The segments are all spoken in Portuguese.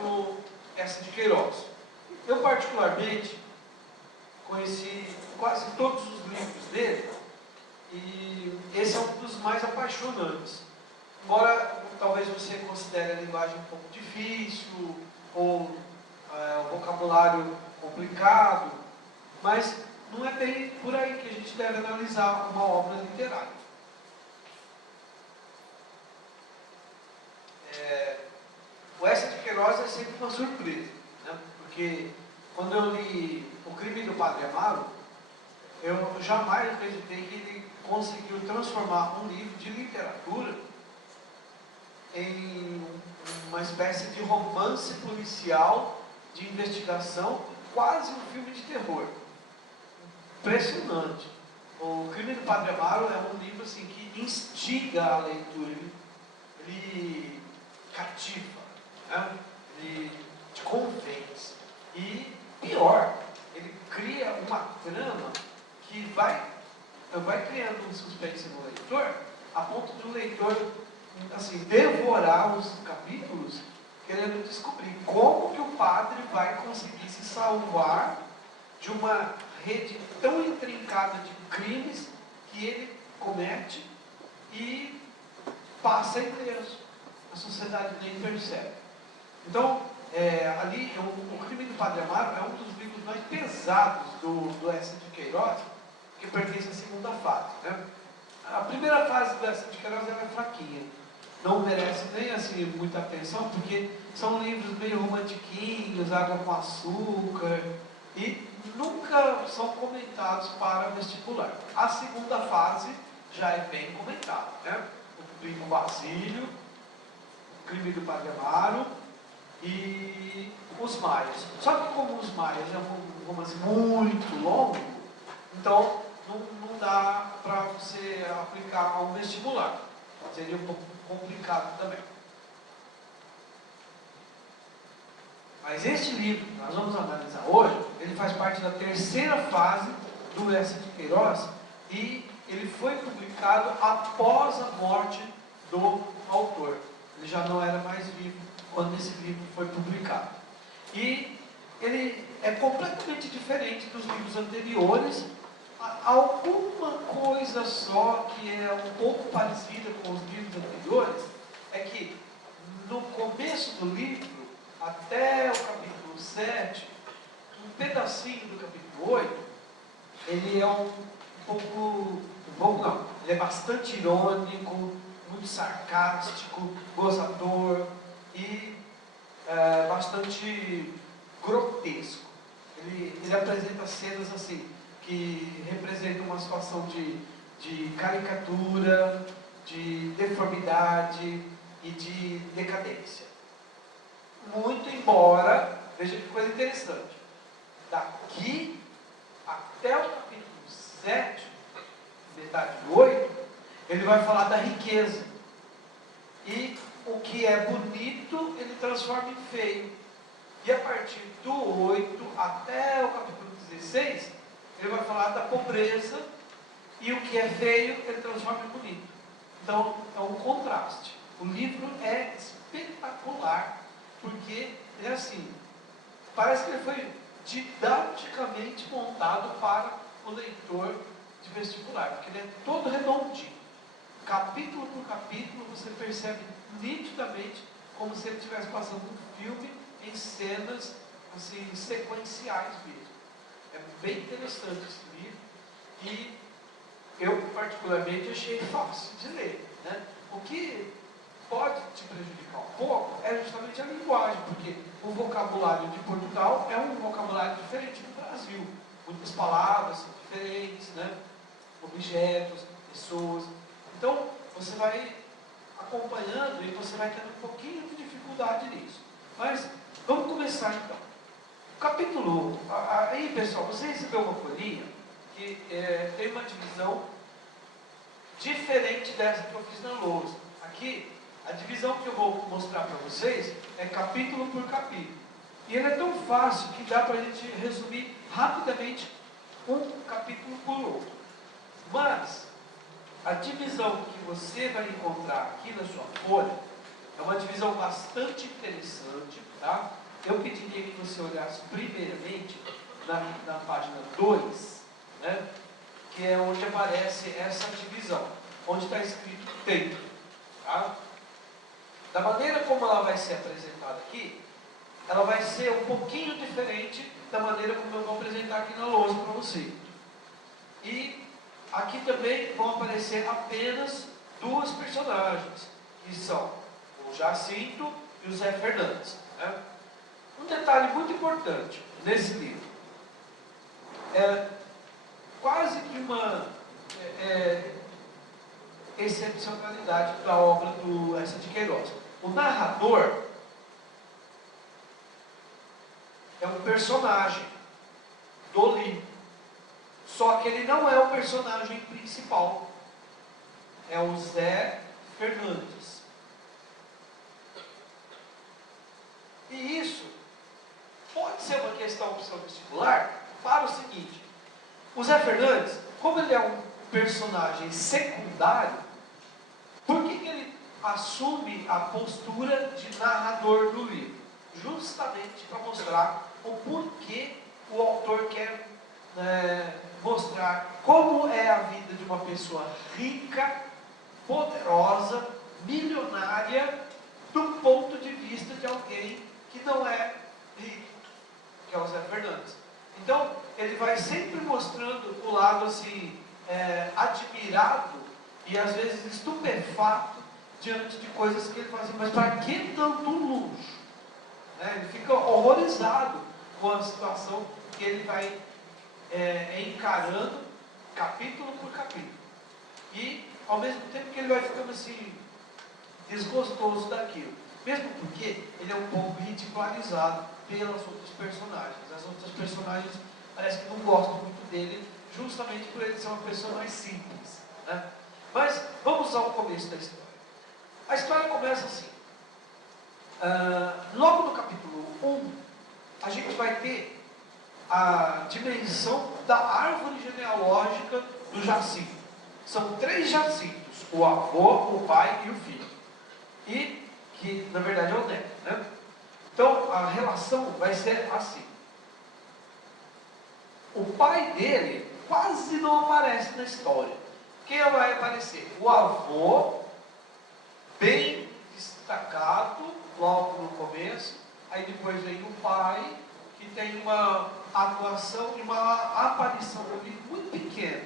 do Eça de Queiroz. Eu, particularmente, conheci quase todos os livros dele, e esse é um dos mais apaixonantes. Embora talvez você considere a linguagem um pouco difícil, ou o vocabulário complicado, mas não é bem por aí que a gente deve analisar uma obra literária. O Eça de Queiroz é sempre uma surpresa, né? Porque quando eu li O Crime do Padre Amaro, eu jamais acreditei que ele conseguiu transformar um livro de literatura em uma espécie de romance policial, de investigação, quase um filme de terror. Impressionante. O Crime do Padre Amaro é um livro assim, que instiga a leitura, ele cativa, né? Ele te convence. E pior, ele cria uma trama que vai criando um suspense no leitor, a ponto do leitor assim, devorar os capítulos, querendo descobrir como que o padre vai conseguir se salvar de uma rede tão intrincada de crimes que ele comete e passa ileso. A sociedade nem percebe. Então, ali, o Crime do Padre Amaro é um dos livros mais pesados do Eça de Queiroz, que pertence à segunda fase, né? A primeira fase do Eça de Queiroz é fraquinha. Não merece nem assim muita atenção, porque são livros meio romantiquinhos, água com açúcar, e nunca são comentados para vestibular. A segunda fase já é bem comentada, né? O Primo Basílio, O Crime do Padre Amaro e Os Maias. Só que como Os Maias é um romance muito longo, então não dá para você aplicar a um vestibular. Seria um pouco complicado também. Mas este livro que nós vamos analisar hoje, ele faz parte da terceira fase do Eça de Queiroz e ele foi publicado após a morte do autor. Ele já não era mais vivo quando esse livro foi publicado. E ele é completamente diferente dos livros anteriores. Alguma coisa só que é um pouco parecida com os livros anteriores é que no começo do livro, até o capítulo 7, um pedacinho do capítulo 8, ele é um pouco não, ele é bastante irônico, muito sarcástico, gozador e bastante grotesco. Ele apresenta cenas assim, que representam uma situação de caricatura, de deformidade e de decadência. Muito embora, veja que coisa interessante, daqui até o capítulo 7, metade do 8, ele vai falar da riqueza. E o que é bonito, ele transforma em feio. E a partir do 8 até o capítulo 16, ele vai falar da pobreza, e o que é feio, ele transforma em bonito. Então, é um contraste. O livro é espetacular, porque é assim, parece que ele foi didaticamente montado para o leitor de vestibular, porque ele é todo redondinho. Capítulo por capítulo, você percebe nitidamente como se ele estivesse passando um filme em cenas assim, sequenciais mesmo. É bem interessante esse livro e eu particularmente achei fácil de ler, né? O que pode te prejudicar um pouco é justamente a linguagem, porque o vocabulário de Portugal é um vocabulário diferente do Brasil. Muitas palavras são diferentes, né? Objetos, pessoas. Então, você vai acompanhando e você vai tendo um pouquinho de dificuldade nisso. Mas, vamos começar então. Capítulo 1. Aí, pessoal, você recebeu uma folhinha que tem uma divisão diferente dessa que eu fiz na lousa. Aqui, a divisão que eu vou mostrar para vocês é capítulo por capítulo. E ele é tão fácil que dá para a gente resumir rapidamente um capítulo por outro. Mas, a divisão que você vai encontrar aqui na sua folha é uma divisão bastante interessante bastante, tá? Eu pediria que você olhasse primeiramente na página 2, né? Que é onde aparece essa divisão, onde está escrito tempo, tá? Da maneira como ela vai ser apresentada aqui, ela vai ser um pouquinho diferente da maneira como eu vou apresentar aqui na lousa para você. E aqui também vão aparecer apenas duas personagens, que são o Jacinto e o Zé Fernandes, né? Um detalhe muito importante nesse livro é quase que uma excepcionalidade da obra do Essa de Queiroz. O narrador é um personagem do livro, só que ele não é o personagem principal, é o Zé Fernandes. E isso pode ser uma questão para o seu vestibular para o seguinte: o Zé Fernandes, como ele é um personagem secundário, por que ele assume a postura de narrador do livro? Justamente para mostrar o porquê o autor quer mostrar como é a vida de uma pessoa rica, poderosa, milionária, do ponto de vista de alguém que não é rico, que é o Zé Fernandes. Então, ele vai sempre mostrando o lado assim, admirado e às vezes estupefato diante de coisas que ele faz assim, mas para que tanto luxo? Ele fica horrorizado com a situação que ele vai encarando capítulo por capítulo. E ao mesmo tempo que ele vai ficando assim, desgostoso daquilo. Mesmo porque ele é um pouco ridicularizado pelas outras personagens. As outras personagens parece que não gostam muito dele, justamente por ele ser uma pessoa mais simples, né? Mas vamos ao começo da história. A história começa assim. Logo no capítulo 1, a gente vai ter a dimensão da árvore genealógica do Jacinto. São 3 Jacintos: o avô, o pai e o filho. E que na verdade é o neto, né? Então a relação vai ser assim. O pai dele quase não aparece na história. Quem vai aparecer? O avô, bem destacado logo no começo. Aí depois vem o pai, que tem uma atuação e uma aparição ali muito pequena.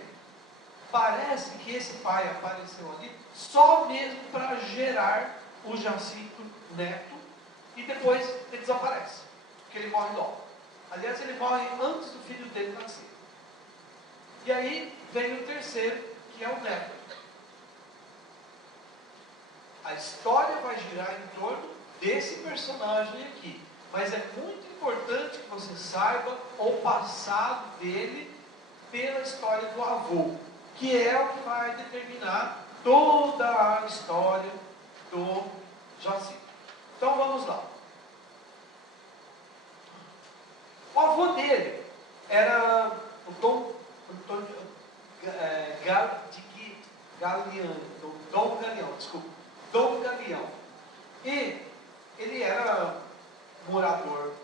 Parece que esse pai apareceu ali só mesmo para gerar o Jacinto neto, e depois ele desaparece, porque ele morre logo. Aliás, ele morre antes do filho dele nascer. E aí vem o terceiro, que é o neto. A história vai girar em torno desse personagem aqui. Mas é muito importante que você saiba o passado dele pela história do avô, que é o que vai determinar toda a história do Jacinto. Então vamos lá. O avô dele era o Dom Galeão. E ele era morador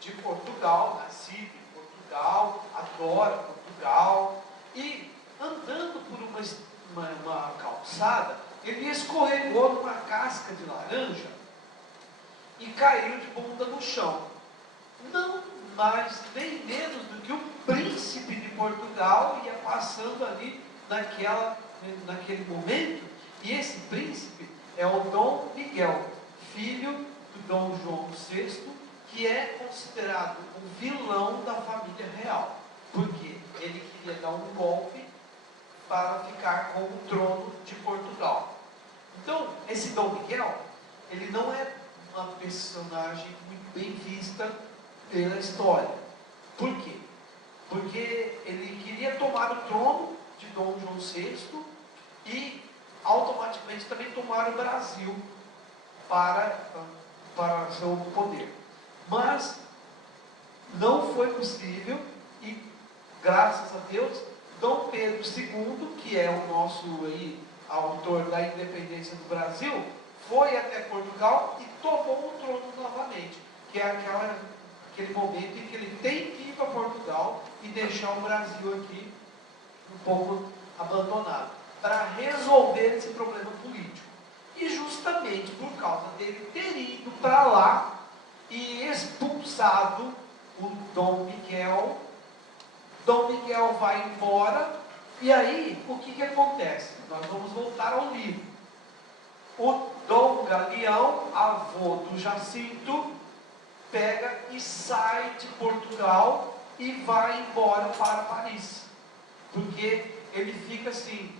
de Portugal, nascido em Portugal, adora Portugal, e andando por uma calçada, ele escorregou numa casca de laranja e caiu de bunda no chão. Não mais nem menos do que o príncipe de Portugal ia passando ali naquele momento, e esse príncipe é o Dom Miguel, filho do Dom João VI, que é considerado um vilão da família real, porque ele queria dar um golpe para ficar com o trono de Portugal. Então, esse Dom Miguel, ele não é uma personagem muito bem vista pela história. Por quê? Porque ele queria tomar o trono de Dom João VI e automaticamente também tomar o Brasil para seu poder. Mas não foi possível, e graças a Deus, Dom Pedro II, que é o nosso autor da independência do Brasil, foi até Portugal e tomou o trono novamente. que é aquele momento em que ele tem que ir para Portugal e deixar o Brasil aqui um pouco abandonado, para resolver esse problema político. E justamente por causa dele ter ido para lá e expulsado o Dom Miguel vai embora, e aí o que acontece? Nós vamos voltar ao livro. O Dom Galeão, avô do Jacinto, pega e sai de Portugal e vai embora para Paris, porque ele fica assim,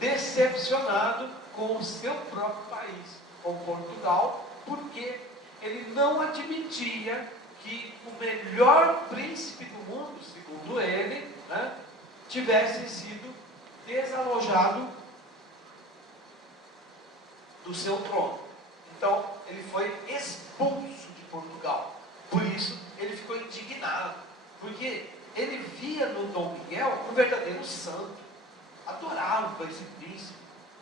decepcionado com o seu próprio país, com Portugal, porque ele não admitia que o melhor príncipe do mundo, segundo ele, né, tivesse sido desalojado do seu trono. Então, ele foi expulso de Portugal. Por isso, ele ficou indignado, porque ele via no Dom Miguel um verdadeiro santo, adorava esse príncipe,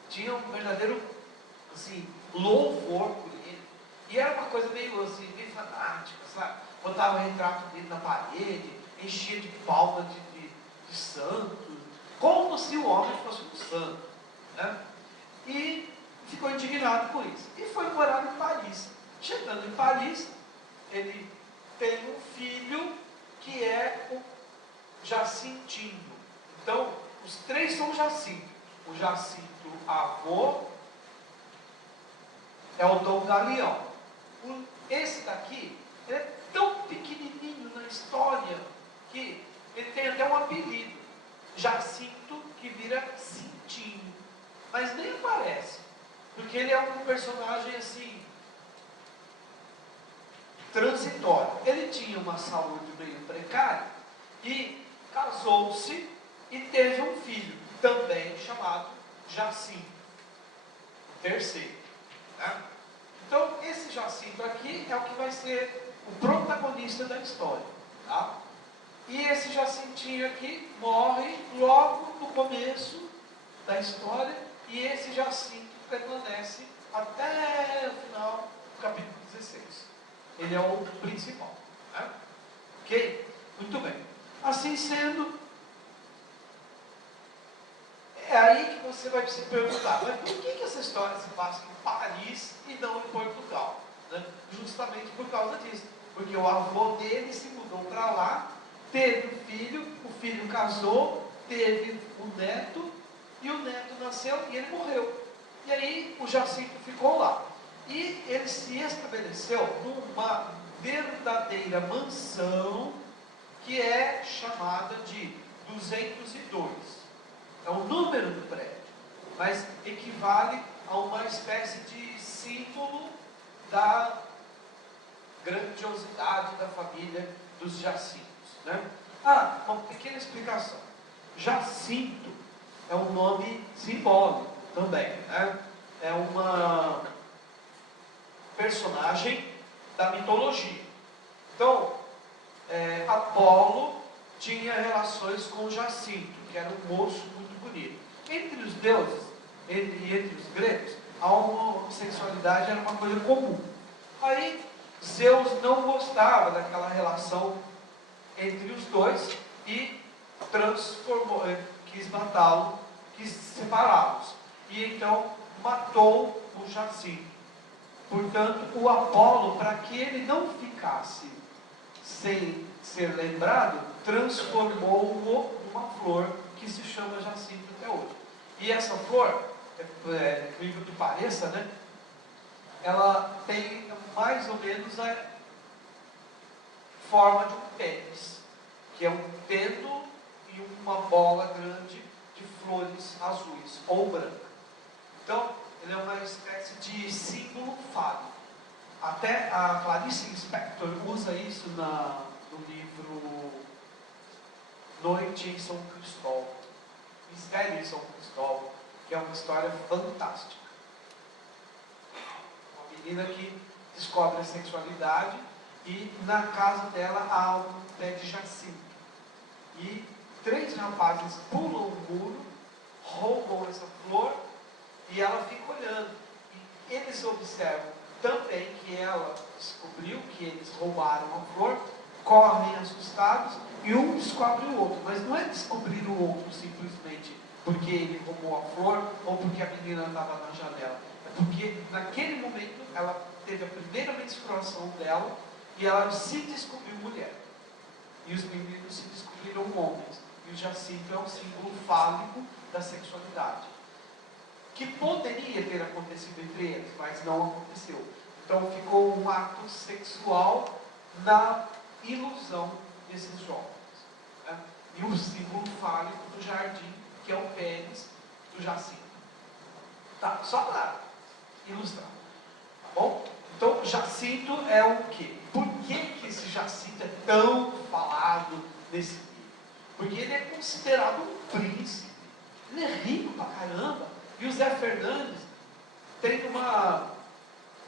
tinha um verdadeiro, assim, louvor por ele, e era uma coisa meio assim, meio fanática, sabe? Botava o retrato dele na parede, enchia de palmas de santo, como se o homem fosse um santo, né? E ficou indignado com isso, e foi morar em Paris. Chegando em Paris, ele tem um filho que é o Jacintinho. Então, os três são Jacinto. O Jacinto avô é o Dom Galeão. Esse daqui, ele é tão pequenininho na história que ele tem até um apelido, Jacinto, que vira Cintinho, mas nem aparece, porque ele é um personagem assim, transitório. Ele tinha uma saúde meio precária e casou-se e teve um filho, também chamado Jacinto, terceiro, né? Então, esse Jacinto aqui é o que vai ser o protagonista da história, tá? E esse Jacintinho aqui morre logo no começo da história, e esse Jacinto permanece até o final do capítulo 16. Ele é o principal, né? Ok? Muito bem. Assim sendo, é aí que você vai se perguntar, mas por que essa história se passa em Paris e não em Portugal? Né? Justamente por causa disso. Porque o avô dele se mudou para lá, teve um filho, o filho casou, teve um neto, e o neto nasceu e ele morreu. E aí o Jacinto ficou lá. E ele se estabeleceu numa verdadeira mansão que é chamada de 202. É o número do prédio, mas equivale a uma espécie de símbolo da grandiosidade da família dos Jacintos, né? Uma pequena explicação. Jacinto é um nome simbólico também, né? É uma personagem da mitologia. Então, Apolo tinha relações com Jacinto, que era um moço muito bonito. Entre os deuses e entre os gregos, a homossexualidade era uma coisa comum. Aí, Zeus não gostava daquela relação entre os dois e quis matá-lo, quis separá-los. E então matou o Jacinto. Portanto, o Apolo, para que ele não ficasse sem ser lembrado, transformou-o numa flor que se chama Jacinto até hoje. E essa flor, incrível que pareça, né? Ela tem mais ou menos a forma de um pênis, que é um pêndulo e uma bola grande de flores azuis ou brancas. Então, ele é uma espécie de símbolo fálico. Até a Clarice Lispector usa isso no livro Noite em São Cristóvão, Mistério em São Cristóvão, que é uma história fantástica. Uma menina que descobre a sexualidade e na casa dela há um pé de jacinto. E 3 rapazes pulam o muro, roubam essa flor e ela fica olhando. E eles observam também que ela descobriu que eles roubaram a flor, correm assustados e um descobre o outro. Mas não é descobrir o outro simplesmente porque ele roubou a flor ou porque a menina estava na janela. É porque naquele momento ela teve a primeira menstruação dela e ela se descobriu mulher. E os meninos se descobriram homens. E o Jacinto é um símbolo fálico da sexualidade, que poderia ter acontecido entre eles, mas não aconteceu. Então ficou um ato sexual na ilusão desses jovens. Né? E o símbolo fálico do jardim, que é o pênis do Jacinto. Tá? Só para ilustrar. Tá bom? Então, Jacinto é o quê? Por que esse Jacinto é tão falado nesse livro? Porque ele é considerado um príncipe. Ele é rico pra caramba. E o Zé Fernandes tem uma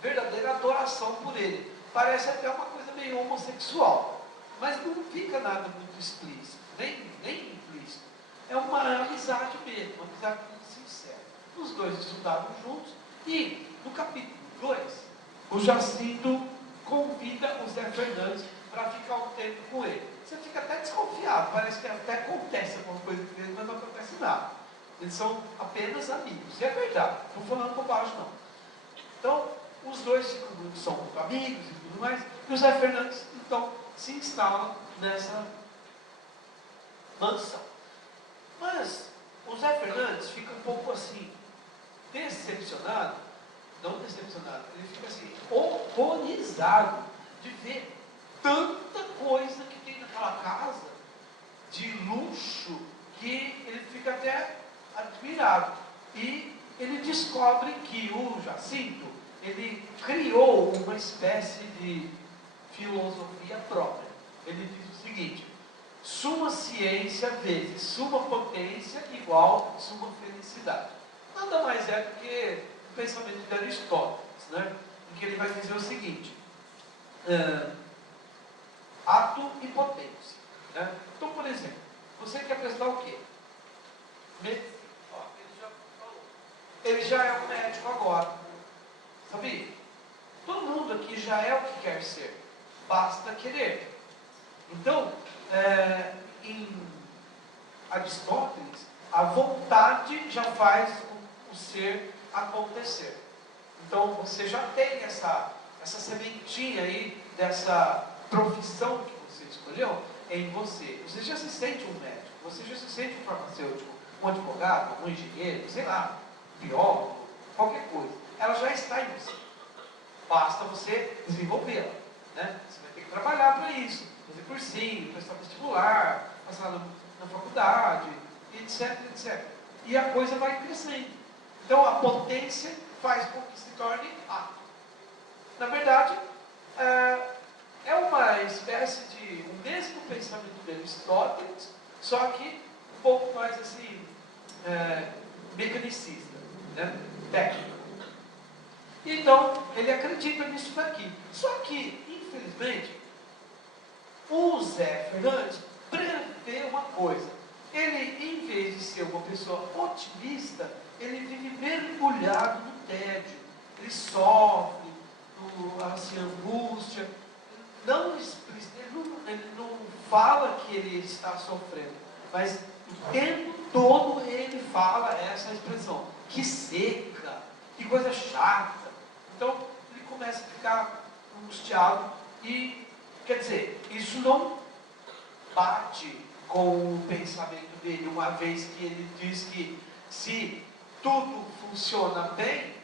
verdadeira adoração por ele. Parece até uma coisa meio homossexual. Mas não fica nada muito explícito. Nem implícito. É uma amizade mesmo. Uma amizade muito sincera. Os dois estudaram juntos. E no capítulo 2, o Jacinto convida o Zé Fernandes para ficar um tempo com ele. Você fica até desconfiado, parece que até acontece alguma coisa com eles, mas não acontece nada. Eles são apenas amigos. E é verdade, não estou falando bobagem não. Então, os dois são muito amigos e tudo mais, e o Zé Fernandes, então, se instala nessa mansão. Mas o Zé Fernandes fica um pouco assim, decepcionado, não decepcionado, ele fica assim, horrorizado de ver tanta coisa que tem naquela casa, de luxo, que ele fica até admirado. E ele descobre que o Jacinto, ele criou uma espécie de filosofia própria. Ele diz o seguinte: suma ciência vezes suma potência igual suma felicidade. Nada mais é do que o pensamento de Aristóteles, né? Em que ele vai dizer o seguinte: ato e potência. Né? Então, por exemplo, você quer prestar o quê? Medicina. Ó, ele já falou. Ele já é um médico agora. Sabia? Todo mundo aqui já é o que quer ser. Basta querer. Então, em Aristóteles, a vontade já faz o ser acontecer. Então, você já tem essa sementinha aí, dessa profissão que você escolheu em você. Você já se sente um médico, você já se sente um farmacêutico, um advogado, um engenheiro, sei lá, um biólogo, qualquer coisa. Ela já está em você. Basta você desenvolvê-la. Né? Você vai ter que trabalhar para isso, fazer cursinho, prestar vestibular, passar na faculdade, etc, etc. E a coisa vai crescendo. Então a potência faz com que se torne ato. Na verdade, é uma espécie de o mesmo pensamento de Aristóteles, só que um pouco mais assim, mecanicista, né? Técnico. Então, ele acredita nisso daqui. Só que, infelizmente, o Zé Fernandes prevê uma coisa. Ele, em vez de ser uma pessoa otimista, ele vive mergulhado no tédio. Ele sofre, assim, angústia. Ele não fala que ele está sofrendo, mas o tempo todo ele fala essa expressão. Que seca, que coisa chata. Então, ele começa a ficar angustiado e, quer dizer, isso não bate com o pensamento dele, uma vez que ele diz que se tudo funciona bem,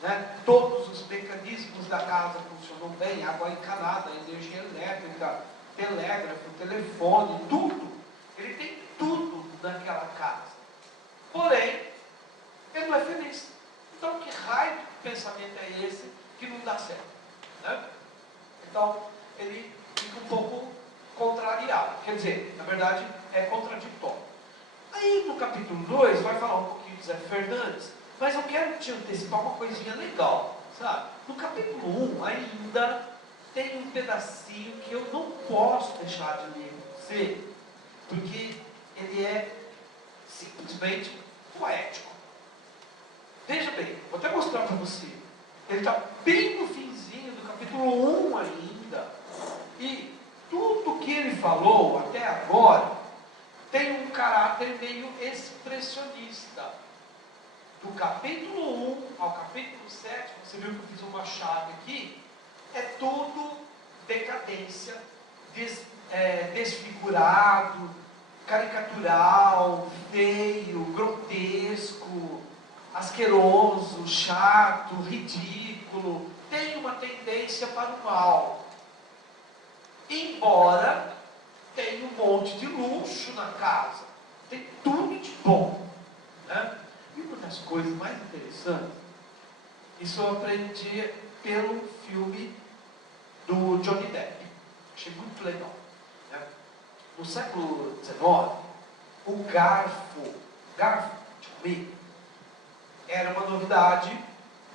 né, todos os mecanismos da casa funcionam bem, água encanada, energia elétrica, telégrafo, telefone, tudo. Ele tem tudo naquela casa. Porém, ele não é feliz. Então, que raio de pensamento é esse que não dá certo? Né? Então, ele fica um pouco contrariado. Quer dizer, na verdade, é contraditório. Aí, no capítulo 2, vai falar um pouquinho de Zé Fernandes, mas eu quero te antecipar uma coisinha legal, sabe? No capítulo 1, ainda tem um pedacinho que eu não posso deixar de ler com você, porque ele é simplesmente poético. Veja bem, vou até mostrar para você. Ele está bem no finzinho do capítulo 1 ainda. E tudo que ele falou até agora tem um caráter meio expressionista. Do capítulo 1 ao capítulo 7, você viu que eu fiz uma chave aqui, é tudo decadência, desfigurado, caricatural, feio, grotesco, asqueroso, chato, ridículo, tem uma tendência para o mal. Embora tenha um monte de luxo na casa, tem tudo de bom, né? E uma das coisas mais interessantes, isso eu aprendi pelo filme do Johnny Depp, achei muito legal, né? No século XIX, o garfo de comer, era uma novidade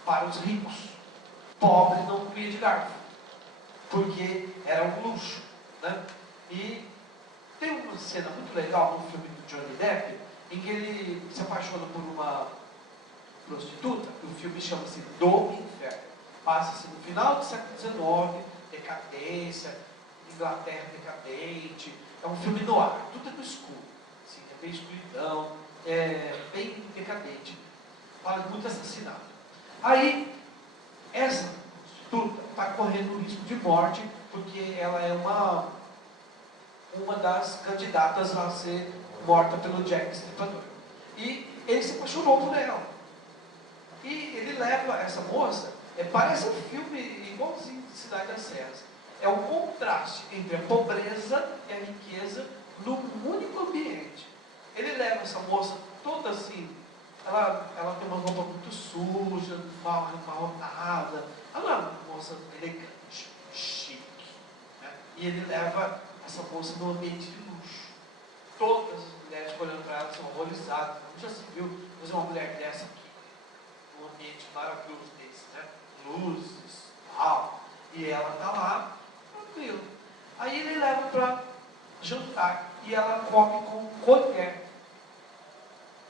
para os ricos. Pobre não comia de garfo, porque era um luxo, né? E tem uma cena muito legal no filme do Johnny Depp, em que ele se apaixona por uma prostituta. O filme chama-se Do Inferno. Passa-se no final do século XIX, decadência, Inglaterra decadente. É um filme no ar, tudo é no escuro. Assim, é bem escuridão, é bem decadente. Fala de muito assassinato. Aí, essa prostituta está correndo o risco de morte, porque ela é uma das candidatas a ser morta pelo Jack Stripador. E ele se apaixonou por ela. E ele leva essa moça, parece um filme igualzinho de Cidade das Serras. É o contraste entre a pobreza e a riqueza num único ambiente. Ele leva essa moça toda assim, ela tem uma roupa muito suja, mal amarronada, ela é uma moça elegante, chique, né? E ele leva essa moça num ambiente de luxo. Todas as mulheres olhando para ela são horrorizadas. Não já se viu fazer uma mulher dessa aqui, num ambiente maravilhoso desse, né? Luzes, tal. E ela está lá, tranquila. Aí ele leva para jantar e ela come com colher,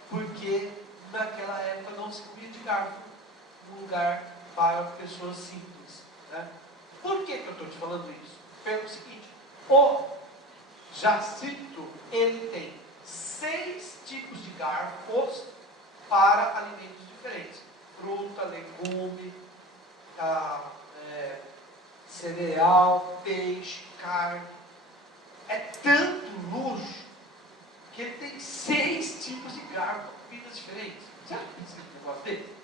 porque naquela época não se comia de garfo, um lugar para pessoas simples, né? Por que eu estou te falando isso? Pelo seguinte, o Jacinto, ele tem 6 tipos de garfos para alimentos diferentes: fruta, legume, cereal, peixe, carne. É tanto luxo que ele tem 6 tipos de garfo, comidas diferentes. Já pensou um negócio desse?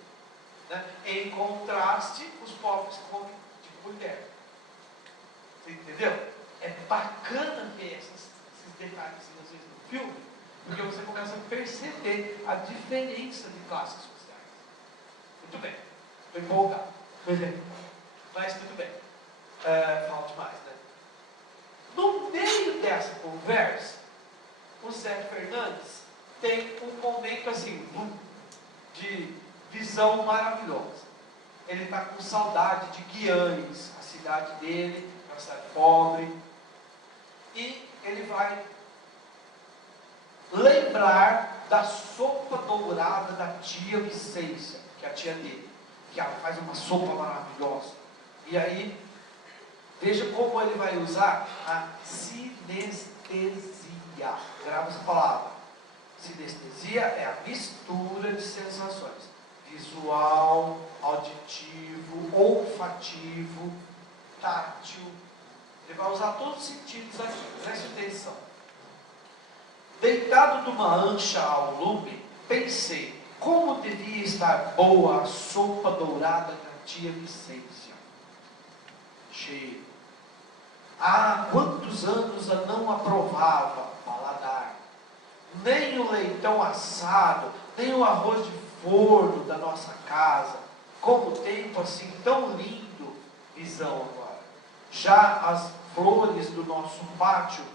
Né? Em contraste, os pobres comem de colher. Você entendeu? É bacana ver esses detalhes às vezes no filme, porque você começa a perceber a diferença de classes sociais. Muito bem, estou empolgado. Mas tudo bem. Falo demais, né? No meio dessa conversa, o Sérgio Fernandes tem um momento assim, de visão maravilhosa. Ele está com saudade de Guianes, a cidade dele, uma cidade pobre, e ele vai lembrar da sopa dourada da tia Vicência, que é a tia dele, que ela faz uma sopa maravilhosa. E aí, veja como ele vai usar a sinestesia. Grava essa palavra. Sinestesia é a mistura de sensações: visual, auditivo, olfativo, tátil. Ele vai usar todos os sentidos aqui, preste atenção. Deitado numa ancha ao lume, pensei como devia estar boa a sopa dourada da tia Vicência. Cheiro. Há quantos anos a não aprovava, paladar. Nem o leitão assado, nem o arroz de forno da nossa casa, como tempo assim tão lindo, visão agora. Já as flores do nosso pátio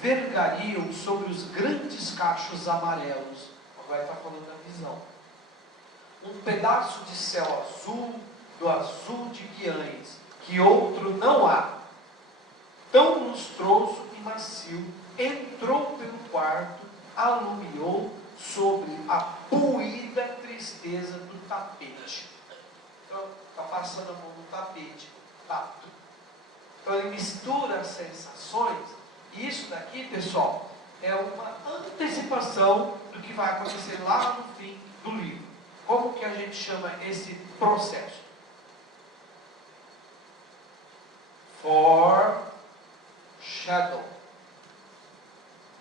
vergariam sobre os grandes cachos amarelos. Agora está falando da visão. Um pedaço de céu azul, do azul de Guianes, que outro não há. Tão lustroso e macio, entrou pelo quarto, alumiou sobre a puída tristeza do tapete. Então, está passando a mão no tapete. Tato. Então, ele mistura as sensações. E isso daqui, pessoal, é uma antecipação do que vai acontecer lá no fim do livro. Como que a gente chama esse processo? Foreshadow.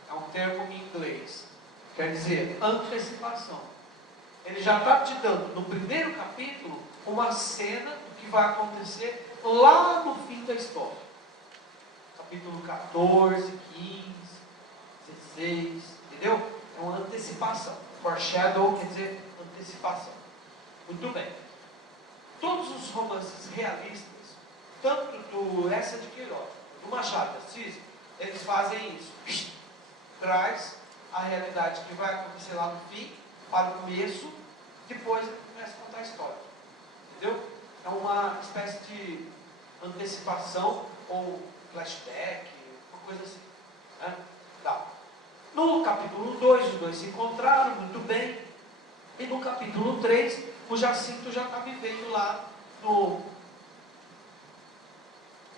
É um termo em inglês. Quer dizer, antecipação. Ele já está te dando, no primeiro capítulo, uma cena do que vai acontecer lá no fim da história. Capítulo 14, 15, 16, entendeu? É uma antecipação. Foreshadow quer dizer antecipação. Muito bem. Todos os romances realistas, tanto do Essa de Queiroz, do Machado de Assis, eles fazem isso. Traz a realidade que vai acontecer lá no fim, para o começo, depois ele começa a contar a história. Entendeu? É uma espécie de antecipação ou flashback, uma coisa assim. Né? Tá. No capítulo 2, os dois se encontraram muito bem. E no capítulo 3, o Jacinto já está vivendo lá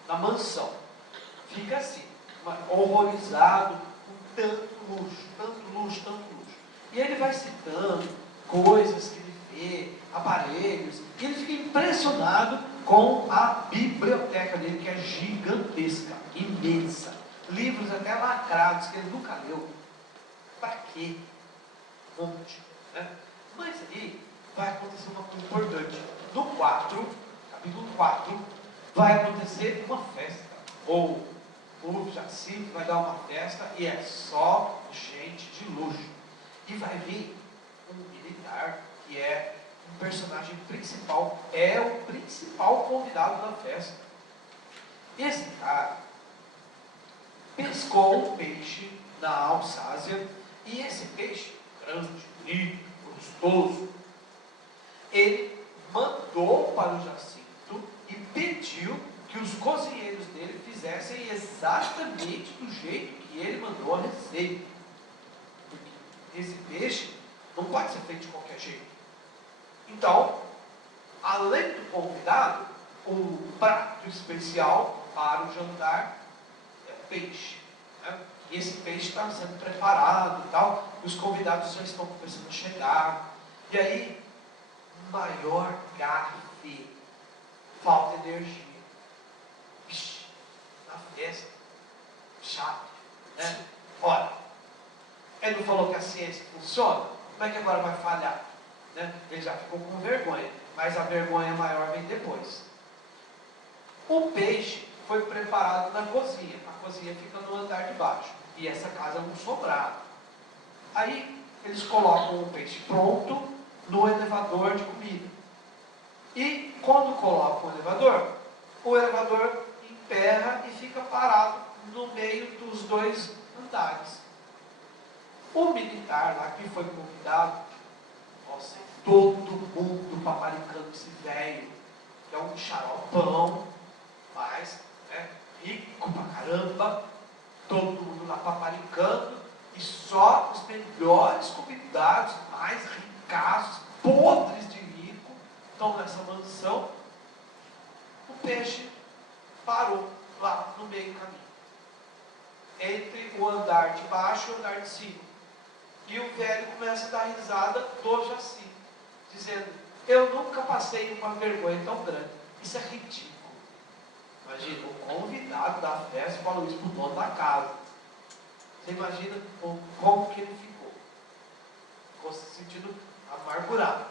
na mansão. Fica assim, horrorizado com tanto luxo, tanto luxo, tanto luxo. E ele vai citando coisas que ele vê, aparelhos, e ele fica impressionado com a biblioteca dele, que é gigantesca, imensa. Livros até lacrados, que ele nunca leu. Para quê? Um monte. Né? Mas aí vai acontecer uma coisa importante. No 4, capítulo 4, vai acontecer uma festa. Ou o Jacinto vai dar uma festa e é só gente de luxo. E vai vir um militar que é um personagem principal, é o principal convidado da festa. Esse cara pescou um peixe na Alsácia e esse peixe, grande, bonito, gostoso, ele mandou para o Jacinto e pediu que os cozinheiros dele fizessem exatamente do jeito que ele mandou a receita. Porque esse peixe não pode ser feito de qualquer jeito. Então, além do convidado, o prato especial para o jantar é peixe. Né? E esse peixe está sendo preparado e tal, e os convidados já estão começando a chegar. E aí, maior gafe, falta energia. Vixe, na festa, chato, né? Olha, ele não falou que a ciência funciona? Como é que agora vai falhar? Né? Ele já ficou com vergonha, mas a vergonha maior vem depois. O peixe foi preparado na cozinha. A cozinha fica no andar de baixo. E essa casa é um sobrado. Aí eles colocam o peixe pronto no elevador de comida. E quando colocam o elevador emperra e fica parado no meio dos dois andares. O militar lá que foi convidado, nossa, todo mundo paparicando esse velho, que é um xaropão, mas rico pra caramba, todo mundo lá paparicando, e só os melhores convidados, mais ricaços, podres de rico, estão nessa mansão. O peixe parou lá no meio do caminho, entre o andar de baixo e o andar de cima. E o velho começa a dar risada do Jacinto, dizendo: eu nunca passei uma vergonha tão grande. Isso é ridículo. Imagina, o convidado da festa falou isso para o dono da casa. Você imagina como que ele ficou? Ficou se sentindo amargurado.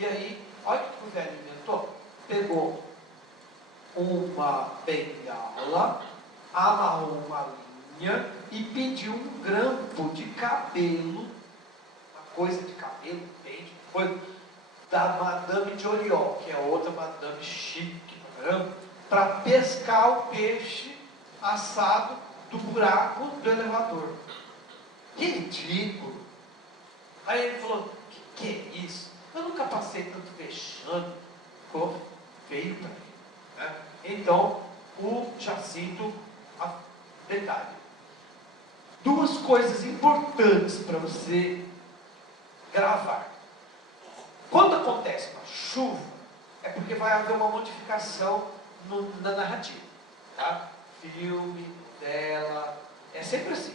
E aí, olha o que o velho inventou. Pegou uma bengala, amarrou uma linha e pediu um grampo de cabelo, uma coisa de cabelo, pente, foi da Madame de Oriol, que é outra Madame chique, para pescar o peixe assado do buraco do elevador. Que ridículo! Aí ele falou: que é isso? Eu nunca passei tanto vexame. Ficou feio para mim. Né? Então, o Jacinto, detalhe. Duas coisas importantes para você gravar. Quando acontece uma chuva, é porque vai haver uma modificação na narrativa. Tá? Filme, novela, é sempre assim.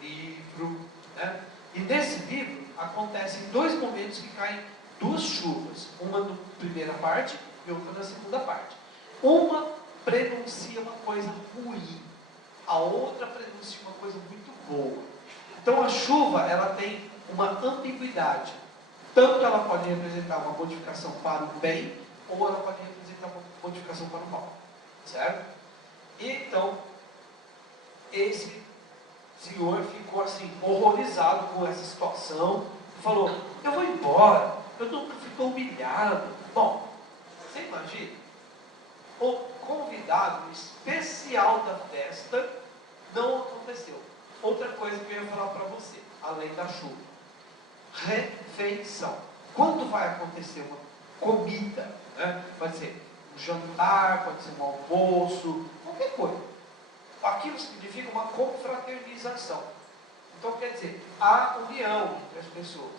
Livro, né? E nesse livro acontecem dois momentos que caem duas chuvas. Uma na primeira parte e outra na segunda parte. Uma prenuncia uma coisa ruim, a outra prenuncia uma coisa muito boa. Então a chuva, ela tem uma ambiguidade. Tanto ela pode representar uma modificação para o bem, ou ela pode representar uma modificação para o mal. Certo? E então, esse senhor ficou assim, horrorizado com essa situação, e falou, eu vou embora, eu nunca fico humilhado. Bom, você imagina, o convidado especial da festa não aconteceu. Outra coisa que eu ia falar para você, além da chuva. Refeição. Quando vai acontecer uma comida, né? Pode ser um jantar, pode ser um almoço, qualquer coisa. Aquilo significa uma confraternização. Então quer dizer, há união entre as pessoas.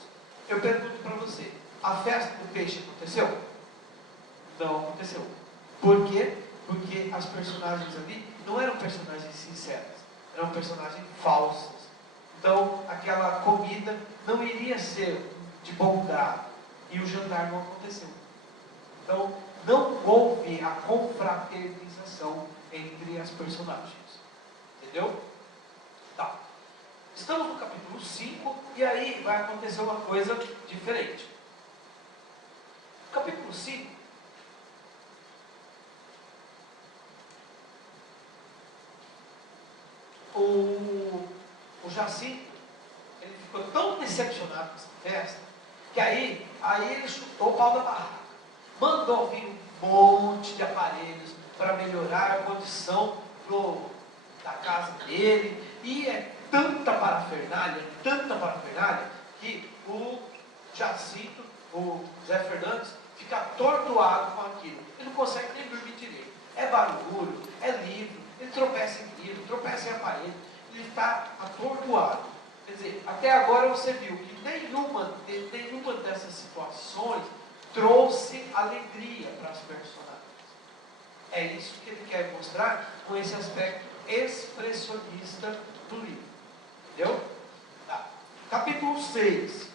Eu pergunto para você, a festa do peixe aconteceu? Não aconteceu. Por quê? Porque as personagens ali não eram personagens sinceras, eram personagens falsas. Então, aquela comida não iria ser de bom grado. E o jantar não aconteceu. Então, não houve a confraternização entre as personagens. Entendeu? Tá. Estamos no capítulo 5 e aí vai acontecer uma coisa diferente. No capítulo 5, o Jacinto, ele ficou tão decepcionado com essa festa, que aí ele chutou o pau da barraca. Mandou vir um monte de aparelhos para melhorar a condição da casa dele, e é tanta parafernália, que o Jacinto, o Zé Fernandes, fica atordoado com aquilo. Ele não consegue nem dormir direito. É barulho, é livro, ele tropeça em livro, tropeça em aparelho, ele está atordoado. Quer dizer, até agora você viu que nenhuma dessas situações trouxe alegria para as personagens. É isso que ele quer mostrar com esse aspecto expressionista do livro. Entendeu? Tá. Capítulo 6.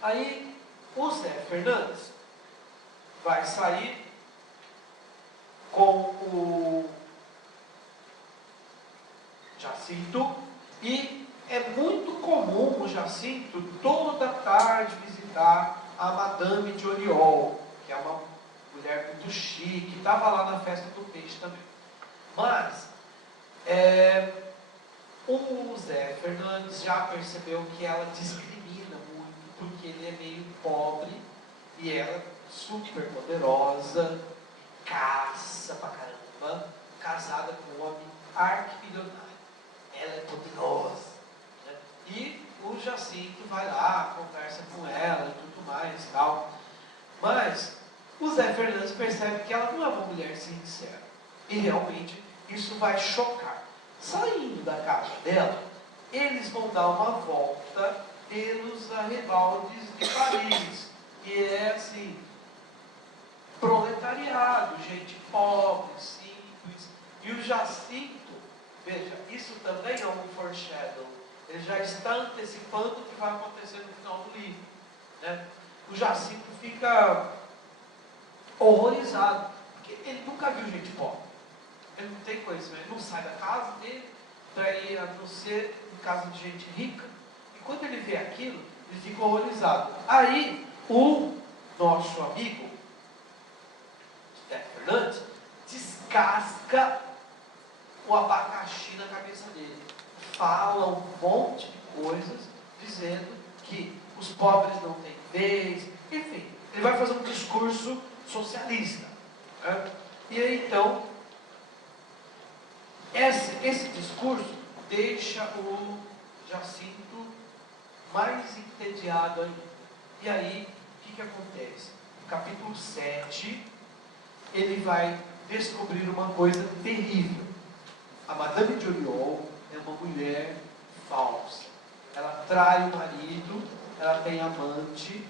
Aí, o Zé Fernandes vai sair com o Jacinto, e é muito comum o Jacinto toda tarde visitar a Madame de Oriol, que é uma mulher muito chique, estava lá na festa do peixe também. Mas o Zé Fernandes já percebeu que ela discrimina muito, porque ele é meio pobre e ela super poderosa, caça pra caramba, casada com um homem arquimilionário. Ela é poderosa, né? E o Jacinto vai lá, conversa com ela e tudo mais, tal. Mas o Zé Fernandes percebe que ela não é uma mulher sincera. E realmente isso vai chocar. Saindo da casa dela, eles vão dar uma volta pelos arrebaldes de Paris. E é assim, proletariado, gente pobre, simples. E o Jacinto, veja, isso também é um foreshadow. Ele já está antecipando o que vai acontecer no final do livro, né? O Jacinto fica horrorizado, porque ele nunca viu gente pobre. Ele não tem conhecimento, ele não sai da casa dele para ir a não ser em casa de gente rica. E quando ele vê aquilo, ele fica horrorizado. Aí, o nosso amigo Zé Fernandes descasca o abacaxi na cabeça dele. Fala um monte de coisas, dizendo que os pobres não têm vez. Enfim, ele vai fazer um discurso socialista, né? E aí então, esse discurso deixa o Jacinto mais entediado ainda. E aí, o que acontece? No capítulo 7, ele vai descobrir uma coisa terrível. A Madame de Oriol é uma mulher falsa. Ela trai o marido, ela tem amante,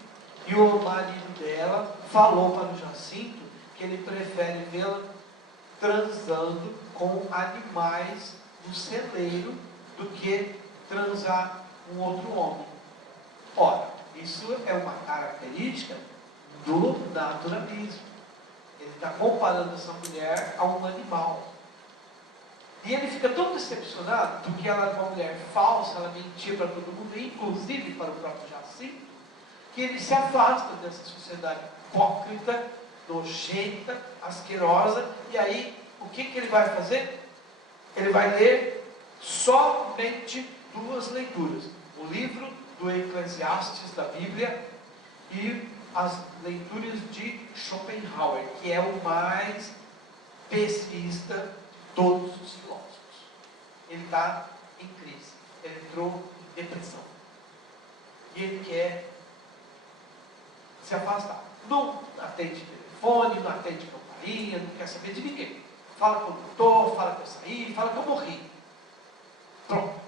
E o marido dela falou para o Jacinto que ele prefere vê-la transando com animais no celeiro do que transar com outro homem. Ora, isso é uma característica do naturalismo. Ele está comparando essa mulher a um animal. E ele fica tão decepcionado porque ela era uma mulher falsa, ela mentia para todo mundo, inclusive para o próprio Jacinto, que ele se afasta dessa sociedade hipócrita, nojenta, asquerosa. E aí, o que ele vai fazer? Ele vai ler somente 2 leituras: o livro do Eclesiastes da Bíblia e as leituras de Schopenhauer, que é o mais pessimista de todos os filósofos. Ele está em crise, ele entrou em depressão. E ele quer se afastar. Não atende telefone, não atende campainha, não quer saber de ninguém. Fala que eu não estou, fala que eu saí, fala que eu morri. Pronto.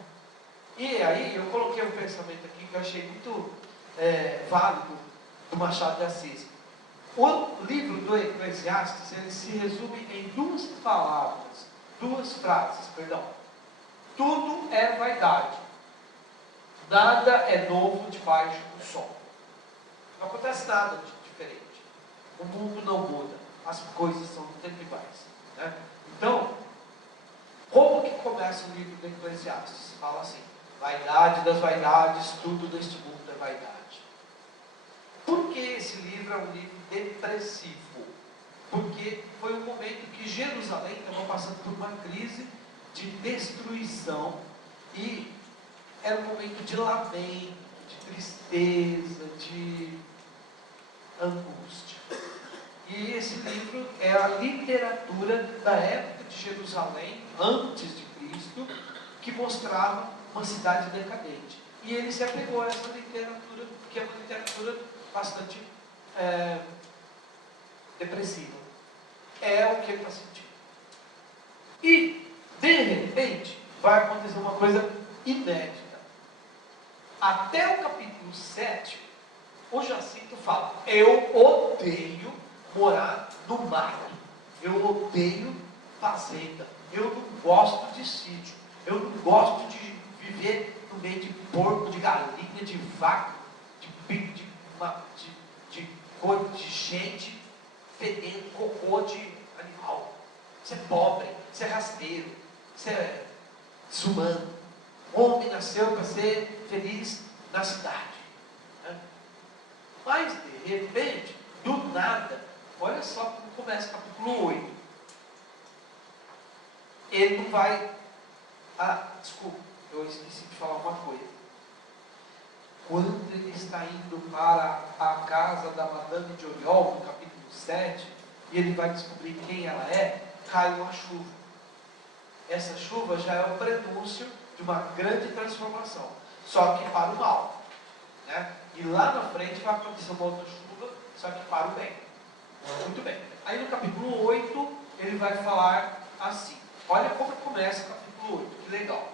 E aí eu coloquei um pensamento aqui que eu achei muito válido do Machado de Assis. O livro do Eclesiastes, ele se resume em 2 palavras, 2 frases, perdão. Tudo é vaidade. Nada é novo debaixo do sol. Não acontece nada de diferente. O mundo não muda. As coisas são sempre iguais. Né? Então, como que começa o livro do Eclesiastes? Fala assim: vaidade das vaidades, tudo neste mundo é vaidade. Por que esse livro é um livro depressivo? Porque foi um momento que Jerusalém estava passando por uma crise de destruição e era um momento de lamento, de tristeza, de angústia. E esse livro é a literatura da época de Jerusalém, antes de Cristo, que mostrava uma cidade decadente. E ele se apegou a essa literatura, que é uma literatura bastante depressiva. É o que ele está sentindo. E, de repente, vai acontecer uma coisa inédita. Até o capítulo 7, o Jacinto fala: eu odeio morar no mato, eu odeio fazenda, eu não gosto de sítio, eu não gosto de viver no meio de porco, de galinha, de vaca, de gente fedendo cocô de animal. Você é pobre, você é rasteiro, você é desumano. O homem nasceu para ser feliz na cidade. Né? Mas, de repente, do nada, olha só como começa o capítulo 8. Ele não vai... desculpa, eu esqueci de falar uma coisa. Quando ele está indo para a casa da Madame de Oriol, no capítulo 7, e ele vai descobrir quem ela é, cai uma chuva. Essa chuva já é o prenúncio de uma grande transformação, só que para o mal. Né? E lá na frente vai acontecer uma outra chuva, só que para o bem. Muito bem. Aí no capítulo 8, ele vai falar assim. Olha como começa o capítulo 8, que legal.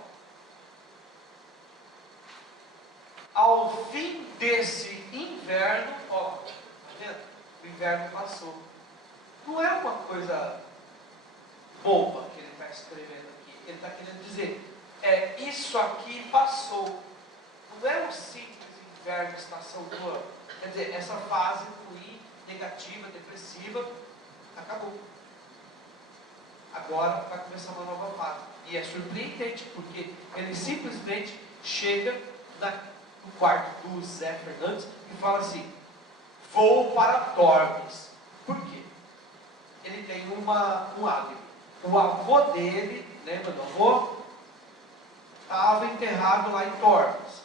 Ao fim desse inverno, ó, tá vendo? O inverno passou. Não é uma coisa boba que ele está escrevendo aqui. Ele está querendo dizer, isso aqui passou. Não é um simples inverno, estação do ano. Quer dizer, essa fase ruim, negativa, depressiva, acabou. Agora vai começar uma nova fase. E é surpreendente, porque ele simplesmente chega no quarto do Zé Fernandes e fala assim: vou para Tormes. Por quê? Ele tem um álibi. O avô dele, lembra do avô? Estava enterrado lá em Tormes.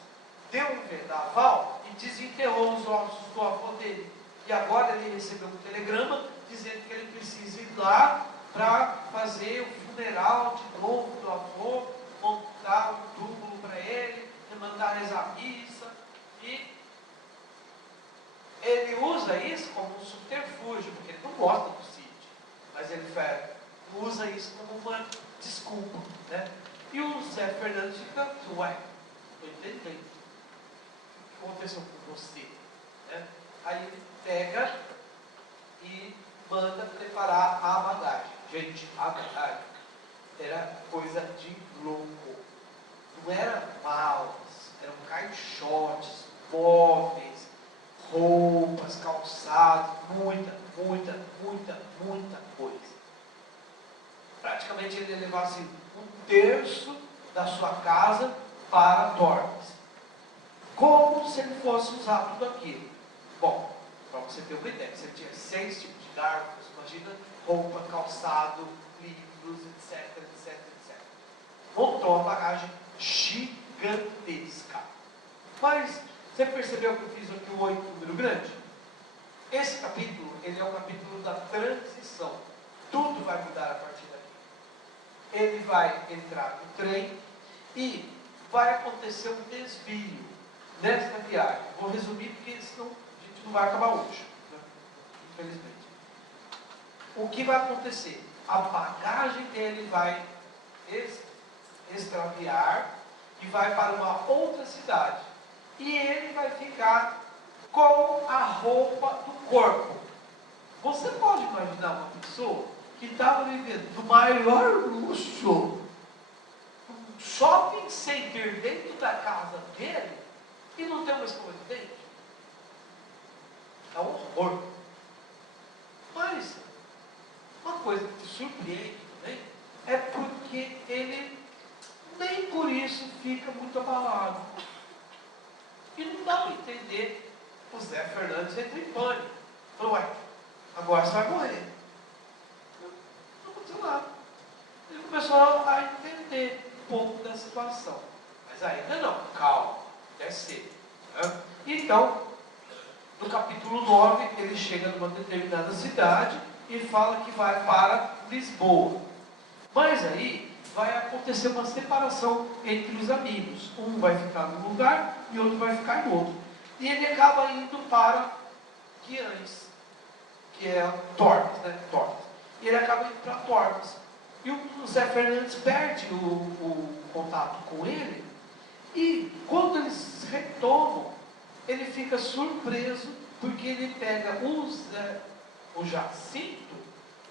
Deu um vendaval e desenterrou os ossos do avô dele. E agora ele recebeu um telegrama dizendo que ele precisa ir lá para fazer o funeral de novo do avô, montar um túmulo para ele, mandar rezar a missa. E ele usa isso como um subterfúgio, porque ele não gosta do sítio, mas ele usa isso como uma desculpa. Né? E o Zé Fernandes fica, ué, estou entendendo. O que aconteceu com você? Né? Aí ele pega e manda preparar a bagagem. Gente, a bagagem era coisa de louco. Não era malas, eram caixotes, móveis, roupas, calçados, muita coisa. Praticamente ele levava assim, 1/3 da sua casa para Tormes. Como se ele fosse usar tudo aquilo. Bom, para você ter uma ideia, você tinha 6 tipos de garfos, imagina roupa, calçado, livros, etc. Montou uma bagagem gigantesca. Mas você percebeu que eu fiz aqui o 8 número grande? Esse capítulo, ele é o capítulo da transição. Tudo vai mudar a partir daqui. Ele vai entrar no trem e vai acontecer um desvio nesta viagem. Vou resumir porque senão a gente não vai acabar hoje, né? Infelizmente. O que vai acontecer? A bagagem dele vai extraviar e vai para uma outra cidade. E ele vai ficar com a roupa do corpo. Você pode imaginar uma pessoa que estava vivendo no maior luxo, um shopping center dentro da casa dele, e não tem uma escova de dente? É um horror. Mas, uma coisa que te surpreende também, é porque ele nem por isso fica muito abalado. E não dá para entender. O Zé Fernandes entra em pânico. Falou, ué, agora você vai morrer. Não aconteceu nada. Ele começou a entender um pouco da situação. Mas ainda não, calma, é cedo. Né? Então, no capítulo 9, ele chega numa determinada cidade e fala que vai para Lisboa. Mas aí vai acontecer uma separação entre os amigos. Um vai ficar num lugar e outro vai ficar no outro. E ele acaba indo para Guiães, que é Tormes, né? Tormes. E ele acaba indo para Tormes. E o Zé Fernandes perde o contato com ele. E quando eles retomam, ele fica surpreso, porque ele pega o Jacinto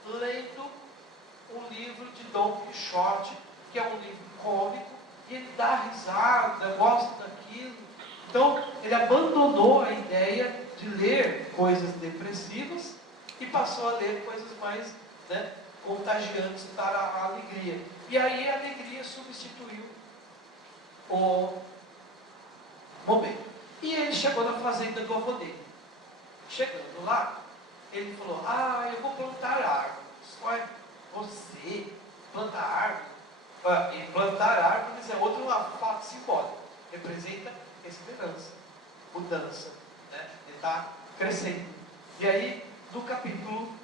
lendo um livro de Dom Quixote, que é um livro cômico, e ele dá risada, gosta daquilo. Então, ele abandonou a ideia de ler coisas depressivas e passou a ler coisas mais, né, contagiantes para a alegria. E aí a alegria substituiu o momento. E ele chegou na fazenda do avô dele. Chegando lá, ele falou, eu vou plantar árvores. Olha, você plantar árvores? E plantar árvores é outro fato simbólico. Representa esperança, mudança. Né? Ele está crescendo. E aí, no capítulo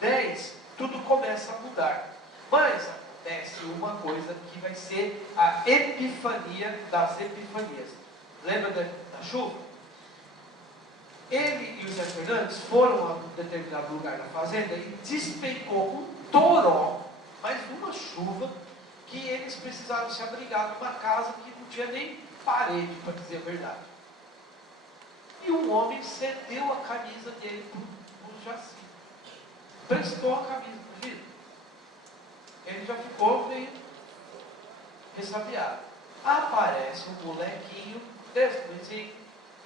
10, tudo começa a mudar. Mas acontece uma coisa que vai ser a epifania das epifanias. Lembra da chuva? Ele e o Zé Fernandes foram a um determinado lugar na fazenda e despencou um toró, mas numa chuva, que eles precisaram se abrigar numa casa que não tinha nem parede, para dizer a verdade. E um homem cedeu a camisa dele para o Jacinto. Prestou a camisa, imagina. Ele já ficou meio ressabiado. Aparece um molequinho desse tamanhozinho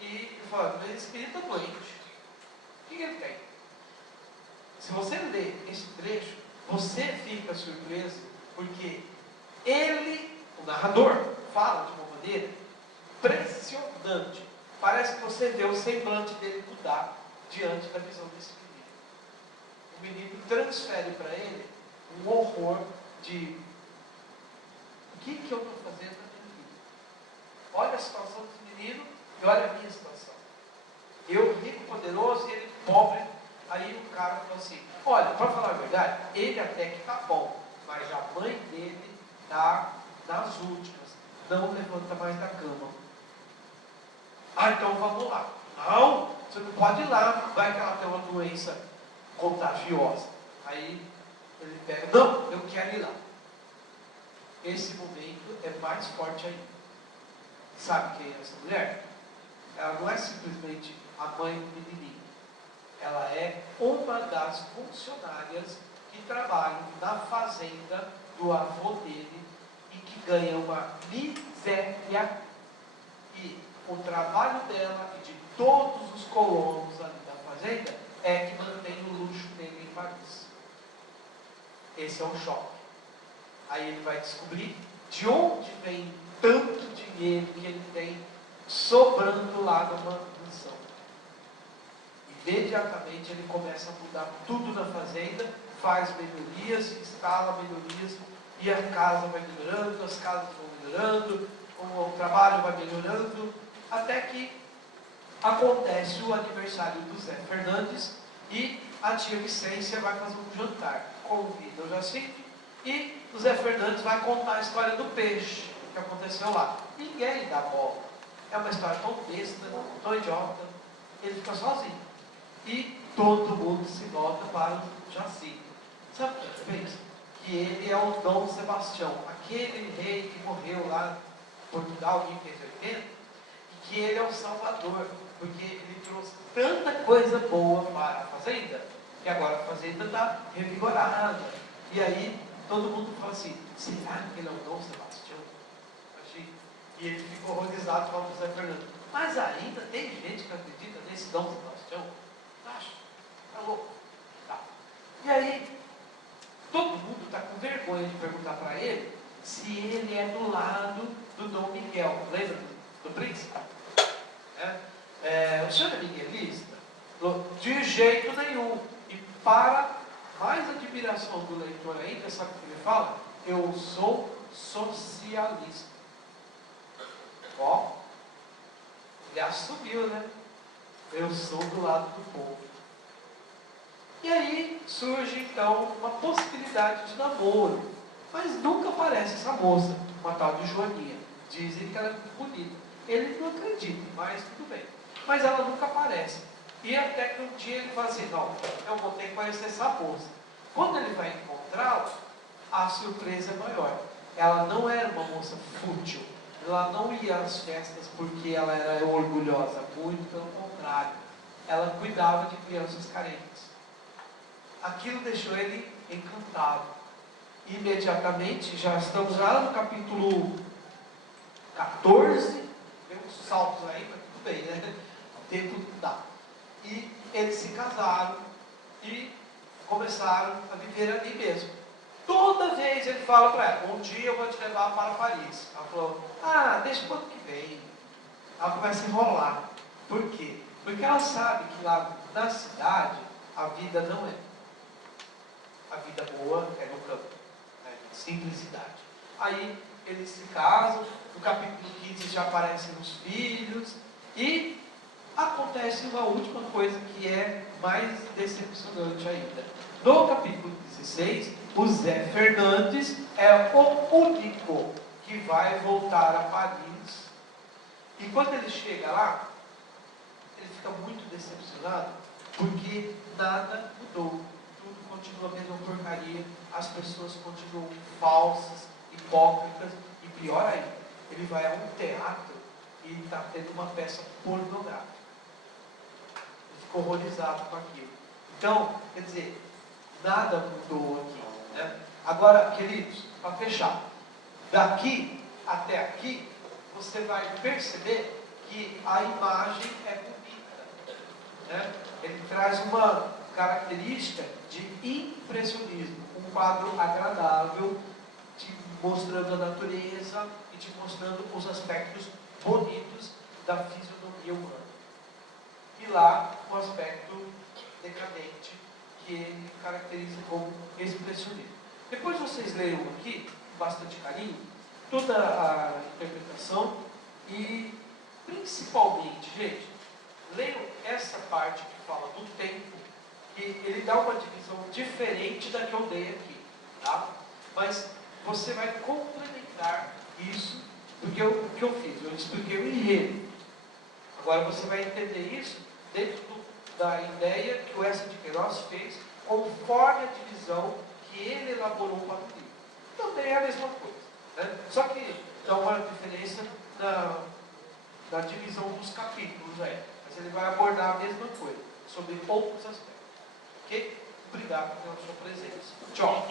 e fala, mas esse menino está doente. O que ele tem? Se você ler esse trecho, você fica surpreso, porque ele, o narrador, fala de uma maneira impressionante. Parece que você vê o semblante dele mudar diante da visão desse menino. O menino transfere para ele um horror de o que eu estou fazendo na minha vida? Olha a situação desse menino e olha a minha situação. Eu rico, poderoso, e ele pobre. Aí o cara falou assim, olha, para falar a verdade, ele até que está bom, mas a mãe dele está nas últimas, não levanta mais da cama. Então vamos lá. Não, você não pode ir lá, vai que ela tem uma doença contagiosa. Aí ele pega, não, eu quero ir lá. Esse momento é mais forte ainda. Sabe quem é essa mulher? ela não é simplesmente a mãe do menininho. Ela é uma das funcionárias que trabalham na fazenda do avô dele e que ganha uma miséria. E o trabalho dela e de todos os colonos ali da fazenda é que mantém o luxo dele em Paris. Esse é o choque. Aí ele vai descobrir de onde vem tanto dinheiro que ele tem sobrando lá numa mansão. Imediatamente ele começa a mudar tudo na fazenda, faz melhorias, instala melhorias, e a casa vai melhorando, as casas vão melhorando, o trabalho vai melhorando, até que acontece o aniversário do Zé Fernandes e a tia Vicência vai fazer um jantar. Convida o Jacinto e o Zé Fernandes vai contar a história do peixe que aconteceu lá. Ninguém dá bola. É uma história tão besta, tão idiota. Ele fica sozinho. E todo mundo se volta para o Jacinto. Sabe o que ele fez? Que ele é o Dom Sebastião, aquele rei que morreu lá em Portugal em 1580, e que ele é o Salvador, porque ele trouxe tanta coisa boa para a fazenda, que agora a fazenda está revigorada. E aí todo mundo fala assim, será que ele é o Dom Sebastião? E ele ficou horrorizado com o José Fernando. Mas ainda tem gente que acredita nesse Dom Sebastião? Acho. Tá louco. Tá. E aí, todo mundo está com vergonha de perguntar para ele se ele é do lado do Dom Miguel. Lembra do príncipe? O senhor é miguelista? De jeito nenhum. E para mais admiração do leitor ainda, sabe o que ele fala? Eu sou socialista. Ó, ele assumiu, né? Eu sou do lado do povo. E aí surge então uma possibilidade de namoro. Mas nunca aparece essa moça, uma tal de Joaninha. Dizem que ela é muito bonita. Ele não acredita, mas tudo bem. Mas ela nunca aparece. E até que um dia ele fala assim, não, eu vou ter que conhecer essa moça. Quando ele vai encontrá-la, a surpresa é maior. Ela não era uma moça fútil. Ela não ia às festas porque ela era orgulhosa. Muito pelo contrário. Ela cuidava de crianças carentes. Aquilo deixou ele encantado. Imediatamente, já estamos lá no capítulo 14, tem uns saltos aí, mas tudo bem, né? O tempo dá. E eles se casaram e começaram a viver ali mesmo. Toda vez ele fala para ela, um dia eu vou te levar para Paris. Ela falou, deixa para o ano que vem. Ela começa a enrolar. Por quê? Porque ela sabe que lá na cidade a vida não é. A vida boa é no campo. Simplicidade. Aí eles se casam, no capítulo 15 já aparecem os filhos, e acontece uma última coisa que é mais decepcionante ainda. No capítulo 16, o Zé Fernandes é o único que vai voltar a Paris. E quando ele chega lá, ele fica muito decepcionado, porque nada mudou. Continua a mesma porcaria, as pessoas continuam falsas, hipócritas, e pior ainda, ele vai a um teatro e está tendo uma peça pornográfica. Ele ficou horrorizado com aquilo. Então, quer dizer, nada mudou aqui. Né? Agora, queridos, para fechar, daqui até aqui, você vai perceber que a imagem é bonita. Né? Ele traz uma característica de impressionismo, um quadro agradável, te mostrando a natureza e te mostrando os aspectos bonitos da fisionomia humana. E lá, o aspecto decadente, que ele caracteriza como expressionismo. Depois vocês leiam aqui, com bastante carinho, toda a interpretação e, principalmente, gente, leiam essa parte que fala do tempo, que ele dá uma divisão diferente da que eu dei aqui, tá? Mas você vai complementar isso, porque o que eu fiz? Eu expliquei o enredo. Agora você vai entender isso dentro da ideia que o Essa de Queiroz fez, conforme a divisão que ele elaborou para o livro. Também é a mesma coisa, né? Só que dá uma diferença da divisão dos capítulos aí. Mas ele vai abordar a mesma coisa, sobre outros aspectos. Ok? Obrigado pela sua presença. Tchau.